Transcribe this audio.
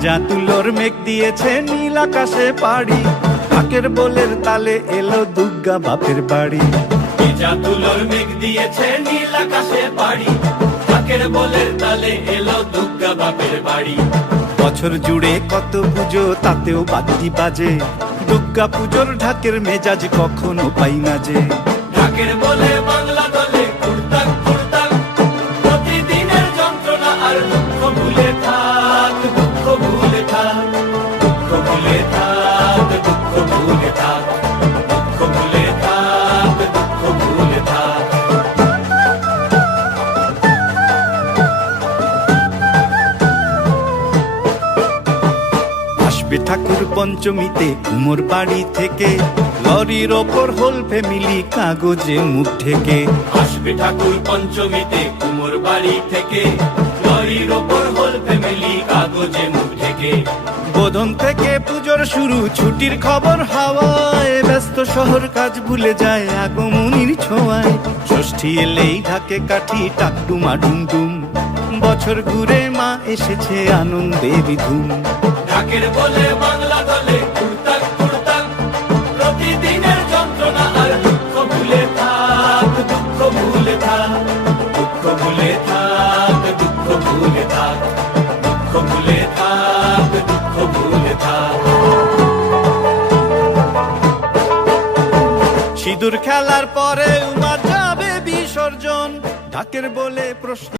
ভেজা তুলোর মেঘ দিয়েছে নীল আকাশে পাড়ি। কাকের বলের তালে এলো দুর্গা বাপের বাড়ি। ভেজা তুলোর মেঘ দিয়েছে নীল আকাশে পাড়ি। ঢাকের বলের তালে এলো দুর্গা বাপের বাড়ি। বছর জুড়ে কত পুজো তাতেও বাদ্যি বাজে। দুর্গা পুজোর ঢাকের মেজাজ কখনো পাই না যে। ঢাকের বলে বাংলা দলে কুর্তাক আসবে ঠাকুর পঞ্চমীতে কুমোর বাড়ি থেকে। লরির ওপর হোল ফ্যামিলি কাগজে মুখ থেকে আসবে ঠাকুর পঞ্চমীতে কুমোর বাড়ি থেকে। লরির ওপর হল ফ্যামিলি কাগজে মুখ থেকে বোধন থেকে পুজোর শুরু ছুটির খবর হাওয়ায়। ব্যস্ত শহর কাজ ভুলে যায় আগমনির ছোঁয়ায়। ষষ্ঠী এলেই ঢাকে কাঠি টাকডুমা ডুমডুম। বছর ঘুরে মা এসেছে আনন্দের ধুম ঢাকের বলে বাংলা দলে কুর্তাক কুর্তাক প্রতিদিনের যন্ত্রণা আর দুঃখ ভুলে থাক, দুঃখ ভুলে থাক, দুঃখ ভুলে থাক, দুঃখ ভুলে থাক, দুঃখ ভুলে থাক, দুঃখ ভুলে থাক। সিঁদুর খেলার পরে উমা যাবে বিসর্জন, ঢাকের বলে প্রশ্ন